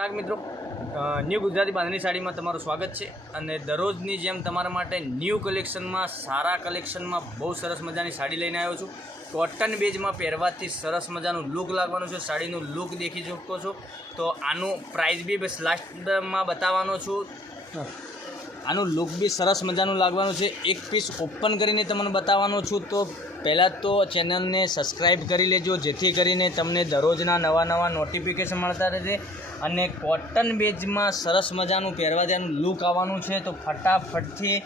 મિત્રો ન્યૂ ગુજરાતી બાંધણી સાડીમાં તમારું સ્વાગત છે અને દરરોજની જેમ તમારા માટે ન્યૂ કલેક્શનમાં સારા કલેક્શનમાં બહુ સરસ મજાની સાડી લઈને આવ્યો છું। કોટન બેઝમાં પહેરવાથી સરસ મજાનું લુક લાગવાનું છે, સાડીનું લુક દેખી શકો છો। તો આનું પ્રાઇસ બી બસ લાસ્ટમાં બતાવવાનો છું। આનું લુક બી સરસ મજાનું લાગવાનું છે। એક પીસ ઓપન કરીને તમને બતાવવાનો છું। તો પહેલાં તો ચેનલને સબસ્ક્રાઈબ કરી લેજો, જેથી કરીને તમને દરરોજના નવા નોટિફિકેશન મળતા રહેશે અને કોટન બેઝમાં સરસ મજાનું પહેરવા ત્યાંનું લુક આવવાનું છે। તો ફટાફટથી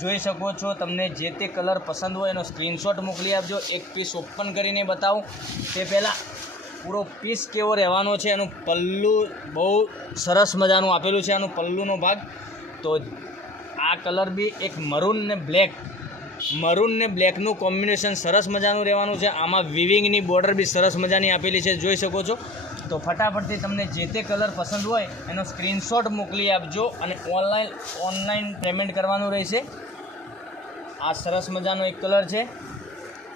જોઈ શકો છો। તમને જે તે કલર પસંદ હોય એનો સ્ક્રીનશોટ મોકલી આપજો। એક પીસ ઓપન કરીને બતાવું તે પહેલાં પૂરો પીસ કેવો રહેવાનો છે, એનું પલ્લું બહુ સરસ મજાનું આપેલું છે। આનું પલ્લુનો ભાગ તો આ કલર બી એક મરૂન ને બ્લેકનું કોમ્બિનેશન સરસ મજાનું રહેવાનું છે। આમાં વિવિંગની બોર્ડર બી સરસ મજાની આપેલી છે, જોઈ શકો છો। તો ફટાફટથી તમને જે તે કલર પસંદ હોય એનો સ્ક્રીનશોટ મોકલી આપજો અને ઓનલાઈન પેમેન્ટ કરવાનું રહેશે। આ સરસ મજાનો એક કલર છે।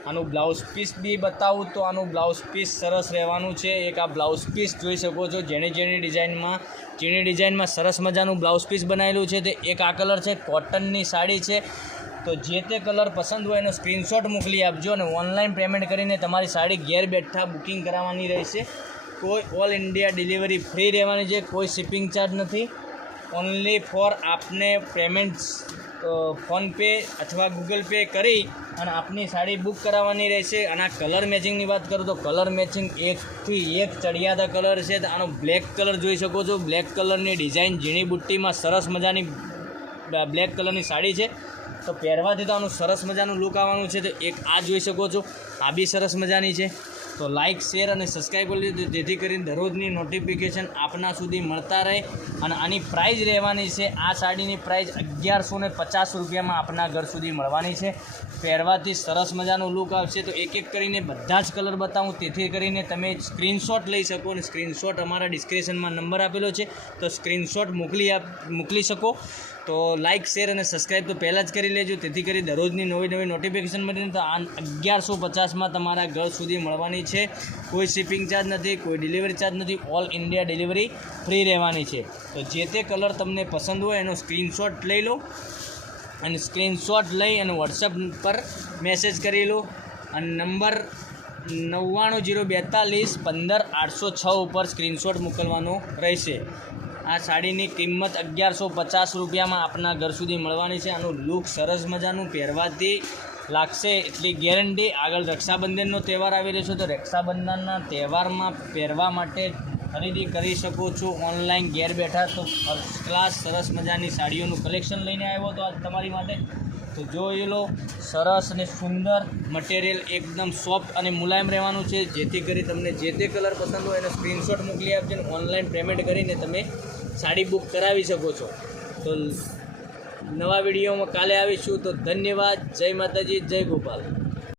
આનું બ્લાઉઝ પીસ બી બતાવું તો આનું બ્લાઉઝ પીસ સરસ રહેવાનું છે। એક આ બ્લાઉઝ પીસ જોઈ શકો છો, ઝીણી ડિઝાઇનમાં સરસ મજાનું બ્લાઉઝ પીસ બનાવેલું છે। તે એક આ કલર છે, કોટનની સાડી છે। તો જે તે કલર પસંદ હોય એનો સ્ક્રીનશોટ મોકલી આપજો અને ઓનલાઈન પેમેન્ટ કરીને તમારી સાડી ઘેર બેઠા બુકિંગ કરાવવાની રહેશે। કોઈ ઓલ ઇન્ડિયા ડિલિવરી ફ્રી રહેવાની છે, કોઈ શિપિંગ ચાર્જ નથી। ઓનલી ફોર આપને પેમેન્ટ ફોનપે અથવા ગૂગલ પે કરી અને આપની સાડી બુક કરાવવાની રહેશે। અને આ કલર મેચિંગની વાત કરું તો કલર મેચિંગ એકથી એક ચડિયાતા કલર છે। તો આનો બ્લેક કલર જોઈ શકો છો, બ્લેક કલરની ડિઝાઇન ઝીણી બુટ્ટીમાં સરસ મજાની બ્લેક કલરની સાડી છે। તો પહેરવાથી તો આનું સરસ મજાનું લુક આવવાનું છે। તો એક આ જોઈ શકો છો, આ બી સરસ મજાની છે। તો લાઇક, શેર અને સબસ્ક્રાઈબ કરી લીધું, જેથી કરીને દરરોજની નોટિફિકેશન આપના સુધી મળતા રહે। અને આની પ્રાઇસ રહેવાની છે, આ સાડીની પ્રાઇસ 1150 રૂપિયામાં આપના ઘર સુધી મળવાની છે। પહેરવાથી સરસ મજાનું લુક આવશે। તો એક એક કરીને બધા જ કલર બતાવું, તેથી કરીને તમે સ્ક્રીનશોટ લઈ શકો અને સ્ક્રીનશોટ અમારા ડિસ્ક્રિપ્શનમાં નંબર આપેલો છે, તો સ્ક્રીનશોટ મોકલી શકો। તો લાઇક, શેર અને સબસ્ક્રાઈબ તો પહેલાં જ કરી લેજો, તેથી કરી દરરોજની નવી નોટિફિકેશન મળીને તો આ 1150માં તમારા ઘર સુધી મળવાની છે। કોઈ શિપિંગ ચાર્જ નથી, કોઈ ડિલિવરી ચાર્જ નથી, ઓલ ઇન્ડિયા ડિલિવરી ફ્રી રહેવાની છે। તો જે તે કલર તમને પસંદ હોય એનો સ્ક્રીનશોટ લઈ લો અને સ્ક્રીનશોટ લઈ અને વોટ્સઅપ પર મેસેજ કરી લો અને નંબર 9902415806 ઉપર સ્ક્રીનશોટ મોકલવાનો રહેશે। આ સાડીની કિંમત 1150 રૂપિયામાં આપના ઘર સુધી મળવાની છે। આનું લુક સરસ મજાનું પહેરવાથી લાગશે એટલી ગેરંટી। આગળ રક્ષાબંધનનો તહેવાર આવી રહ્યો છે, તો રક્ષાબંધનના તહેવારમાં પહેરવા માટે ખરીદી કરી શકો છો ઓનલાઈન ઘેર બેઠા। તો ફર્સ્ટ ક્લાસ સરસ મજાની સાડીઓનું કલેક્શન લઈને આવ્યો તો આજ તમારી માટે। તો જોઈ લો, સરસ અને સુંદર મટીરિયલ, એકદમ સોફ્ટ અને મુલાયમ રહેવાનું છે, જેથી કરી તમને જે તે કલર પસંદ હોય એનો સ્ક્રીનશોટ મોકલી આપજો અને ઓનલાઈન પેમેન્ટ કરીને તમે સાડી બુક કરાવી શકો છો। તો નવા વિડીયોમાં કાલે આવીશું। તો ધન્યવાદ, જય માતાજી, જય ગોપાલ।